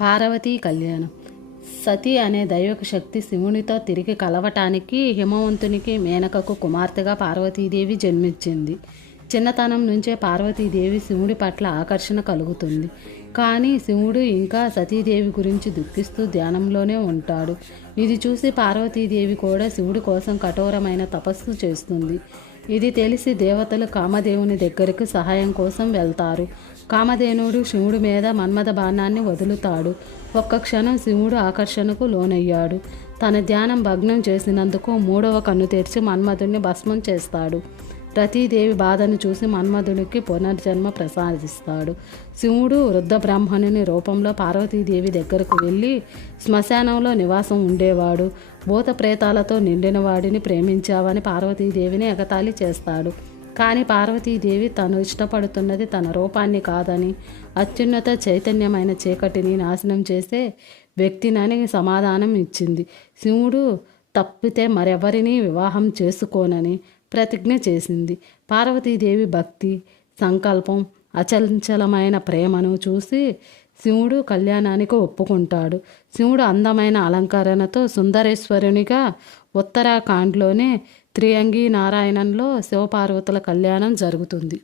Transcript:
పార్వతీ కళ్యాణం. సతి అనే దైవక శక్తి శివునితో తిరిగి కలవటానికి హిమవంతునికి మేనకకు కుమార్తెగా పార్వతీదేవి జన్మించింది. చిన్నతనం నుంచే పార్వతీదేవి శివుడి పట్ల ఆకర్షణ కలుగుతుంది. కానీ శివుడు ఇంకా సతీదేవి గురించి దుఃఖిస్తూ ధ్యానంలోనే ఉంటాడు. ఇది చూసి పార్వతీదేవి కూడా శివుడి కోసం కఠోరమైన తపస్సు చేస్తుంది. ఇది తెలిసి దేవతలు కామదేవుని దగ్గరకు సహాయం కోసం వెళ్తారు. కామధేనుడు శివుడి మీద మన్మథ బాణాన్ని వదులుతాడు. ఒక్క క్షణం శివుడు ఆకర్షణకు లోనయ్యాడు. తన ధ్యానం భగ్నం చేసినందుకు మూడవ కన్ను తెరిచి మన్మథుడిని భస్మం చేస్తాడు. రతీదేవి బాధను చూసి మన్మథుడికి పునర్జన్మ ప్రసాదిస్తాడు. శివుడు వృద్ధ బ్రాహ్మణుని రూపంలో పార్వతీదేవి దగ్గరకు వెళ్ళి శ్మశానంలో నివాసం ఉండేవాడు. భూత ప్రేతాలతో నిండిన వాడిని ప్రేమించావని పార్వతీదేవిని ఎగతాళి చేస్తాడు. కానీ పార్వతీదేవి తను ఇష్టపడుతున్నది తన రూపాన్ని కాదని, అత్యున్నత చైతన్యమైన చీకటిని నాశనం చేసే వ్యక్తినని సమాధానం ఇచ్చింది. శివుడు తప్పితే మరెవరిని వివాహం చేసుకోనని ప్రతిజ్ఞ చేసింది. పార్వతీదేవి భక్తి, సంకల్పం, అచంచలమైన ప్రేమను చూసి శివుడు కళ్యాణానికి ఒప్పుకుంటాడు. శివుడు అందమైన అలంకరణతో సుందరేశ్వరునిగా ఉత్తరాఖండ్లోనే త్రియంగి నారాయణంలో శివపార్వతుల కళ్యాణం జరుగుతుంది.